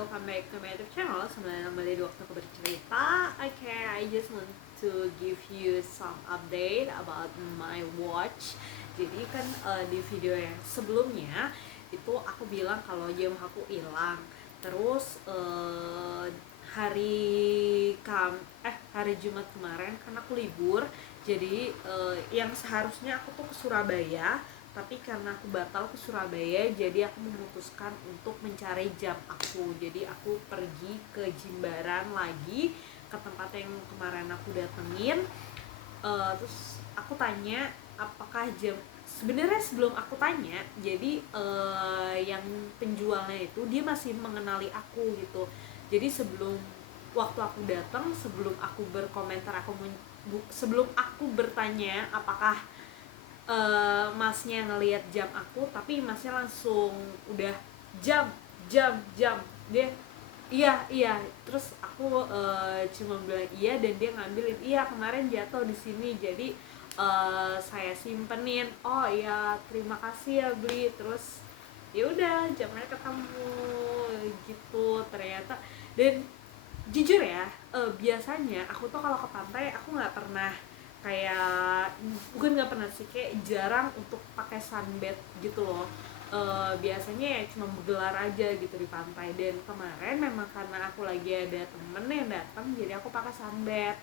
welcome back to my YouTube channel. Sebenarnya kembali di waktu aku bercerita. Okay, I just want to give you some update about my watch. Jadi kan di video yang sebelumnya itu aku bilang kalau jam aku hilang. Terus hari Jumat kemarin kan aku libur. Jadi yang seharusnya aku tuh ke Surabaya, tapi karena aku batal ke Surabaya, jadi aku memutuskan untuk mencari jam aku. Jadi aku pergi ke Jimbaran lagi, ke tempat yang kemarin aku datengin. Terus aku tanya apakah jam, sebenarnya sebelum aku tanya, jadi yang penjualnya itu dia masih mengenali aku gitu. Jadi waktu aku datang, sebelum aku berkomentar, sebelum aku bertanya apakah masnya ngelihat jam aku, tapi masnya langsung udah jam dia iya. Terus aku cuma bilang iya, dan dia ngambilin, iya kemarin jatuh di sini, jadi saya simpenin. Oh iya, terima kasih ya Bli. Terus ya udah, jamnya ketemu gitu ternyata. Dan jujur ya, biasanya aku tuh kalau ke pantai aku nggak pernah kayak, bukan nggak pernah sih, kayak jarang untuk pakai sunbed gitu loh. Biasanya ya cuma bergelar aja gitu di pantai. Dan kemarin memang karena aku lagi ada temen yang datang, jadi aku pakai sunbed.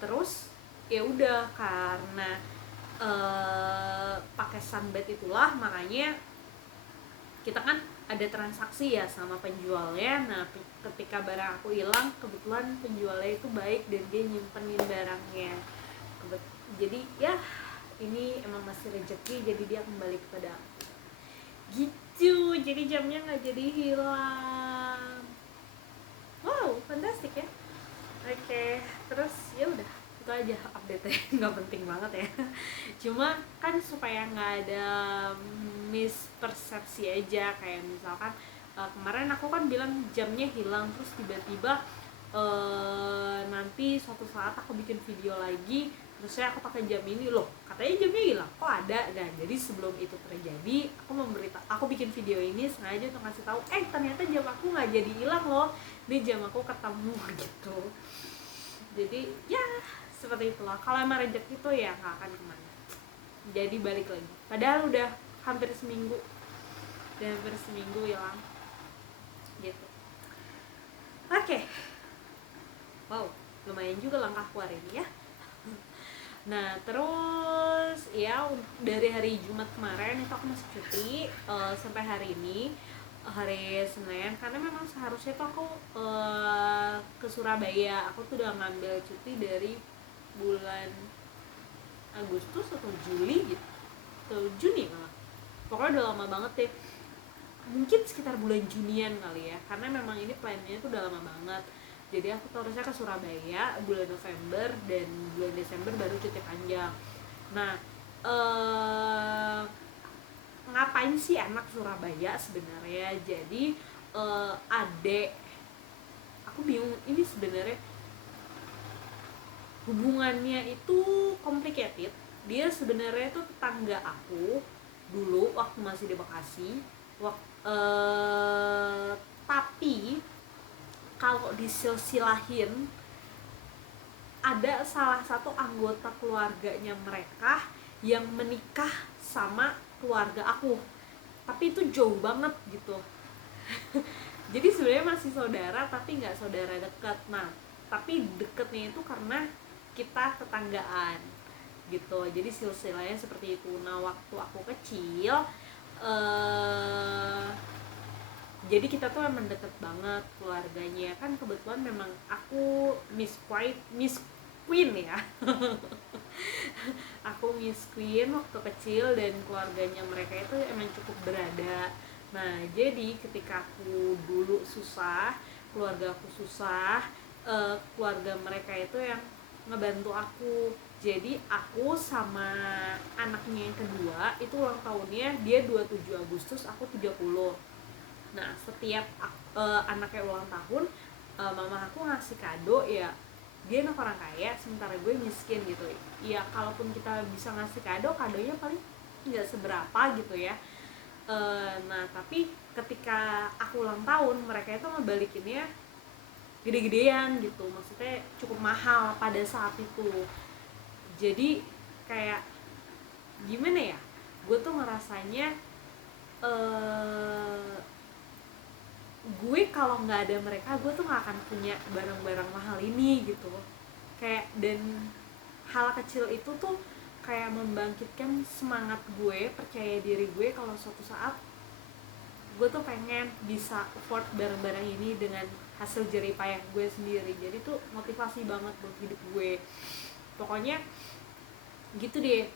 Terus ya udah, karena pakai sunbed itulah makanya kita kan ada transaksi ya sama penjualnya. Nah, ketika barang aku hilang, kebetulan penjualnya itu baik dan dia nyimpenin barangnya. Jadi ya ini emang masih rezeki, jadi dia kembali kepada aku gitu. Jadi jamnya nggak jadi hilang. Wow, fantastic ya. Oke, terus ya udah, itu aja update-nya. Nggak penting banget ya, cuma kan supaya nggak ada mispersepsi aja. Kayak misalkan kemarin aku kan bilang jamnya hilang, terus tiba-tiba nanti suatu saat aku bikin video lagi, terus aku pakai jam ini, loh katanya jamnya hilang, kok ada. Dan jadi sebelum itu terjadi, aku bikin video ini sengaja untuk ngasih tahu, ternyata jam aku nggak jadi hilang loh, ini jam aku ketemu gitu. Jadi ya seperti itulah, kalau emang rezeki itu ya nggak akan kemana. Jadi balik lagi, padahal udah hampir seminggu hilang gitu. Oke. Wow, lumayan juga langkahku hari ini ya. Nah terus ya, dari hari Jumat kemarin itu aku masih cuti sampai hari ini, hari Senin, karena memang seharusnya tuh aku ke Surabaya. Aku tuh udah ngambil cuti dari bulan Agustus atau Juli gitu, atau Juni malah, pokoknya udah lama banget deh, mungkin sekitar bulan Junian kali ya, karena memang ini plannya tuh udah lama banget. Jadi aku tuh harusnya ke Surabaya bulan November, dan bulan Desember baru cuti panjang. Nah ngapain sih anak Surabaya sebenarnya? Jadi adek aku bingung, ini sebenarnya hubungannya itu complicated. Dia sebenarnya tuh tetangga aku dulu waktu masih di Bekasi. Tapi kalau disilsilahin, ada salah satu anggota keluarganya mereka yang menikah sama keluarga aku, tapi itu jauh banget gitu. Jadi sebenarnya masih saudara tapi nggak saudara dekat. Nah tapi deketnya itu karena kita tetanggaan gitu, jadi silsilahnya seperti itu. Nah waktu aku kecil jadi kita tuh emang deket banget keluarganya, kan kebetulan memang aku Miss Queen ya. Aku Miss Queen waktu kecil, dan keluarganya mereka itu emang cukup berada. Nah jadi ketika aku dulu susah, keluarga aku susah, keluarga mereka itu yang ngebantu aku. Jadi aku sama anaknya yang kedua itu ulang tahunnya dia 27 Agustus, aku 30. Nah setiap anaknya ulang tahun, mama aku ngasih kado ya. Dia anak orang kaya, sementara gue miskin gitu ya. Kalaupun kita bisa ngasih kadonya paling nggak seberapa gitu ya. Nah tapi ketika aku ulang tahun mereka itu ngebalikinnya gede-gedean gitu, maksudnya cukup mahal pada saat itu. Jadi kayak gimana ya, gue tuh ngerasanya gue kalau nggak ada mereka gue tuh nggak akan punya barang-barang mahal ini gitu. Kayak dan hal kecil itu tuh kayak membangkitkan semangat gue, percaya diri gue kalau suatu saat gue tuh pengen bisa afford barang-barang ini dengan hasil jerih payah gue sendiri. Jadi tuh motivasi banget buat hidup gue. Pokoknya gitu deh.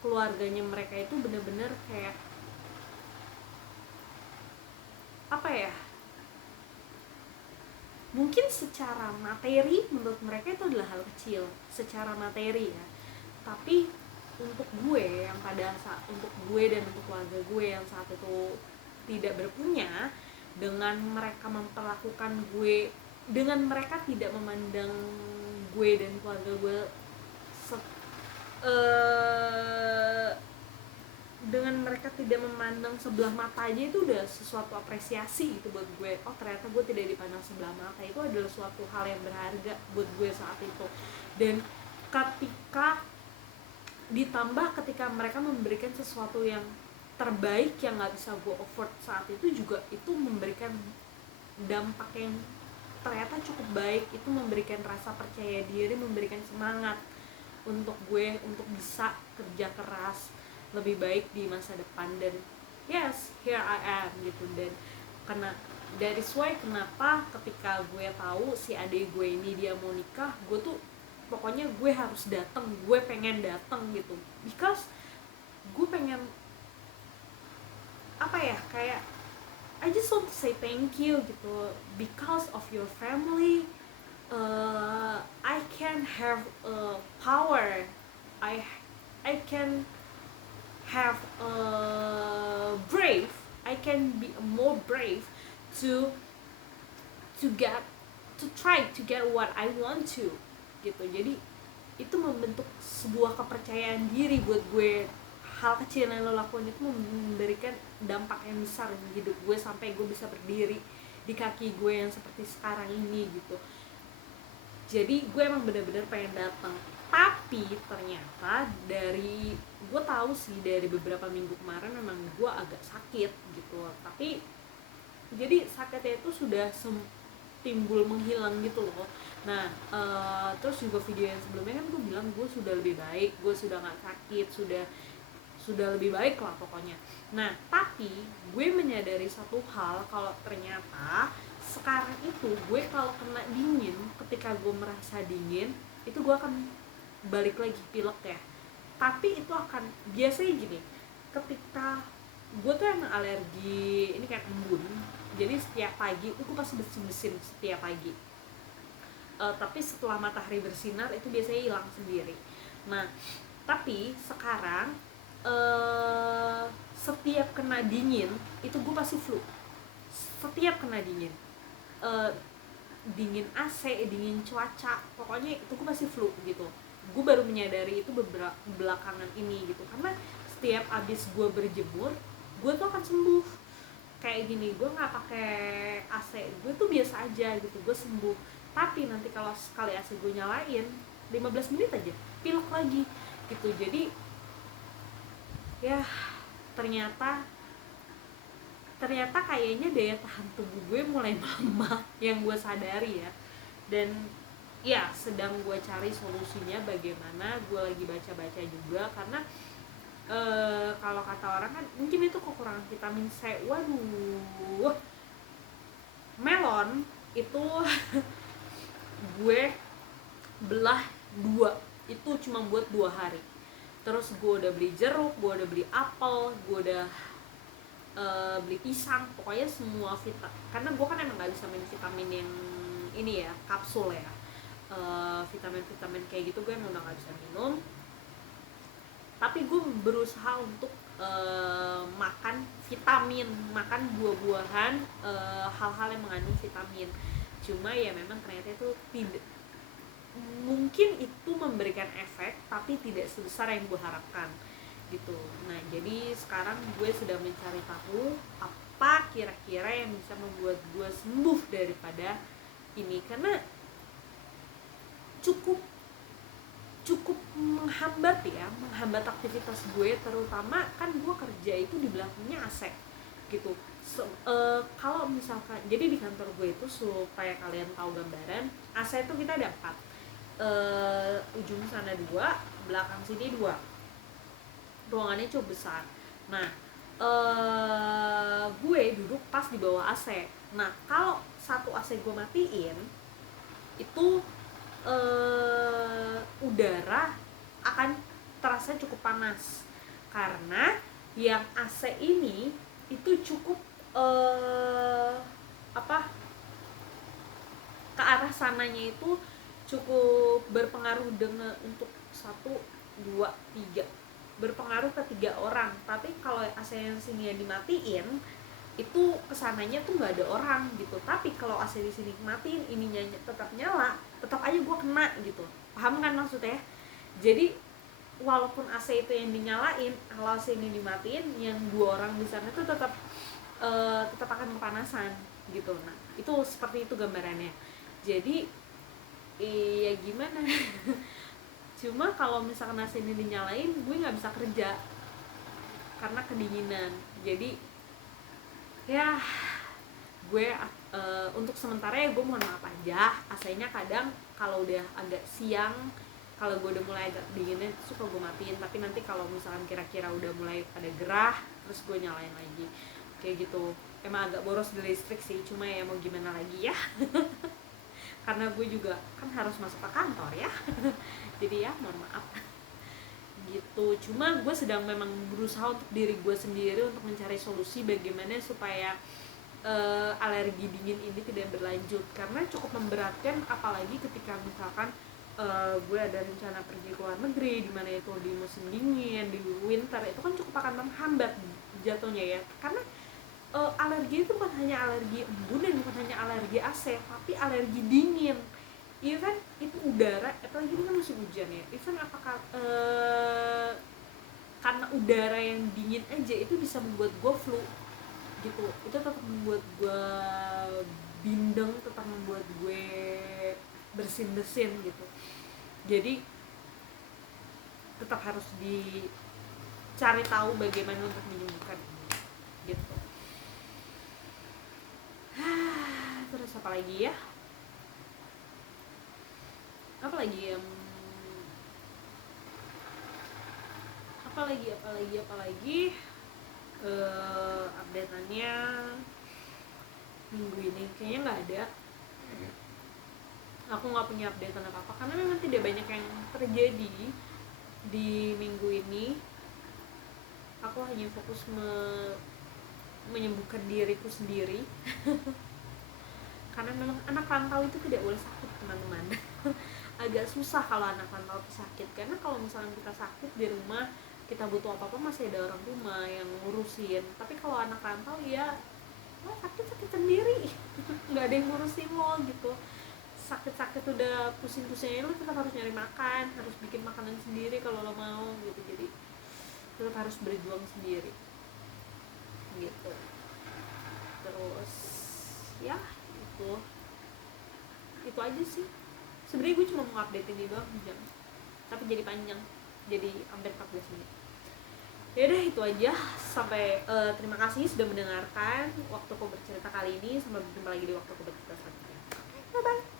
Keluarganya mereka itu bener-bener kayak apa ya, mungkin secara materi menurut mereka itu adalah hal kecil secara materi ya, tapi untuk gue yang pada saat untuk gue dan untuk keluarga gue yang saat itu tidak berpunya, dengan mereka memperlakukan gue, dengan mereka tidak memandang gue dan keluarga gue dengan mereka tidak memandang sebelah mata aja itu udah sesuatu apresiasi gitu buat gue. Oh ternyata gue tidak dipandang sebelah mata, itu adalah suatu hal yang berharga buat gue saat itu. Dan ketika ditambah ketika mereka memberikan sesuatu yang terbaik yang nggak bisa gue afford saat itu juga, itu memberikan dampak yang ternyata cukup baik. Itu memberikan rasa percaya diri, memberikan semangat untuk gue untuk bisa kerja keras lebih baik di masa depan. Dan yes, here I am gitu. Dan karena that is why kenapa ketika gue tahu si adik gue ini dia mau nikah, gue tuh pokoknya gue harus datang, gue pengen datang gitu, because gue pengen apa ya, kayak I just want to say thank you gitu, because of your family I can have power, I can have brave, I can be more brave to get to try to get what I want to gitu. Jadi itu membentuk sebuah kepercayaan diri buat gue. Hal kecil yang lo lakukan itu memberikan dampak yang besar di hidup gue sampai gue bisa berdiri di kaki gue yang seperti sekarang ini gitu. Jadi gue emang bener-bener pengen datang, tapi ternyata dari gue tahu sih dari beberapa minggu kemarin memang gue agak sakit gitu. Tapi jadi sakitnya itu sudah timbul menghilang gitu loh. Nah terus juga video yang sebelumnya kan gue bilang gue sudah lebih baik, gue sudah nggak sakit, sudah lebih baik lah pokoknya. Nah tapi gue menyadari satu hal, kalau ternyata sekarang itu gue kalau kena dingin, ketika gue merasa dingin itu gue akan balik lagi pilek ya. Tapi itu akan biasanya gini, ketika gue tuh emang alergi ini kayak embun, jadi setiap pagi itu gue pasti bersin-bersin setiap pagi. Tapi setelah matahari bersinar itu biasanya hilang sendiri. Nah tapi sekarang setiap kena dingin itu gue pasti flu. Setiap kena dingin, dingin AC, dingin cuaca, pokoknya itu gue pasti flu gitu. Gue baru menyadari itu belakangan ini gitu, karena setiap abis gue berjemur gue tuh akan sembuh. Kayak gini, gue nggak pakai AC, gue tuh biasa aja gitu, gue sembuh. Tapi nanti kalau sekali AC gue nyalain 15 menit aja pilek lagi gitu. Jadi ya ternyata kayaknya daya tahan tubuh gue mulai melemah yang gue sadari ya. Dan ya sedang gue cari solusinya bagaimana. Gue lagi baca-baca juga, karena kalau kata orang kan mungkin itu kekurangan vitamin C. Waduh, melon itu gue belah 2, itu cuma buat 2 hari. Terus gue udah beli jeruk, gue udah beli apel, gue udah beli pisang, pokoknya semua karena gue kan emang gak bisa minum vitamin yang ini ya, kapsul ya, vitamin kayak gitu gue emang udah gak bisa minum. Tapi gue berusaha untuk makan vitamin, makan buah-buahan, hal-hal yang mengandung vitamin. Cuma ya memang ternyata itu tidak, mungkin itu memberikan efek tapi tidak sebesar yang gue harapkan gitu. Nah jadi sekarang gue sedang mencari tahu apa kira-kira yang bisa membuat gue sembuh daripada ini, karena cukup menghambat aktivitas gue, terutama kan gue kerja itu di belakangnya AC gitu. Kalau misalkan jadi di kantor gue itu, supaya kalian tahu gambaran, AC itu kita ada 4, ujung sana 2, belakang sini 2, ruangannya cukup besar. Nah gue duduk pas di bawah AC. Nah kalau satu AC gue matiin, itu udara akan terasa cukup panas, karena yang AC ini itu cukup ke arah sananya itu cukup berpengaruh dengan untuk 1, 2, 3, berpengaruh ke 3 orang. Tapi kalau AC yang sini yang dimatiin, itu kesananya tuh nggak ada orang gitu. Tapi kalau AC di sini matiin, ininya tetap nyala, tetap aja gue kena gitu. Paham kan maksudnya? Jadi walaupun AC itu yang dinyalain, kalau AC ini dimatiin, yang 2 orang di sana itu tetap akan kepanasan gitu. Nah itu seperti itu gambarannya. Jadi ya gimana? Cuma kalau misalkan AC ini dinyalain, gue nggak bisa kerja karena kedinginan. Jadi ya gue untuk sementara ya gue mohon maaf aja, AC-nya kadang kalau udah agak siang, kalau gue udah mulai agak dinginnya suka gue matiin. Tapi nanti kalau misalkan kira-kira udah mulai pada gerah, terus gue nyalain lagi kayak gitu. Emang agak boros di listrik sih, cuma ya mau gimana lagi ya. Karena gue juga kan harus masuk ke kantor ya. Jadi ya mohon maaf gitu. Cuma gue sedang memang berusaha untuk diri gue sendiri untuk mencari solusi bagaimana supaya alergi dingin ini tidak berlanjut, karena cukup memberatkan, apalagi ketika misalkan gue ada rencana pergi ke luar negeri, dimana itu di musim dingin, di winter, itu kan cukup akan menghambat jatuhnya ya. Karena alergi itu bukan hanya alergi embun dan bukan hanya alergi AC, tapi alergi dingin. Iya kan, itu udara, apalagi ini kan musim hujan ya. Even apakah karena udara yang dingin aja itu bisa membuat gue flu gitu. Itu tetap membuat gue bindeng, tetap membuat gue bersin-bersin gitu. Jadi tetap harus dicari tahu bagaimana untuk menyembuhkan ini gitu. Terus apa lagi ya? Apalagi update-annya minggu ini kayaknya nggak ada. Aku nggak punya update apa-apa karena memang tidak banyak yang terjadi di minggu ini. Aku hanya fokus menyembuhkan diriku sendiri. Karena memang anak rantau itu tidak boleh sakit, teman-teman. Agak susah kalau anak rantau itu sakit, karena kalau misalnya kita sakit di rumah, kita butuh apa-apa masih ada orang rumah yang ngurusin. Tapi kalau anak rantau ya sakit sendiri. Nggak ada yang ngurusin lo gitu. Sakit udah pusing-pusingnya, lo tetap harus nyari makan, harus bikin makanan sendiri kalau lo mau gitu. Jadi tetap harus berjuang sendiri gitu. Terus ya itu aja sih sebenarnya. Gue cuma mau update ini doang jam, tapi jadi panjang, jadi hampir 14 menit. Ya udah itu aja. Sampai terima kasih sudah mendengarkan waktuku bercerita kali ini. Sampai berjumpa lagi di waktuku bercerita selanjutnya. Bye bye.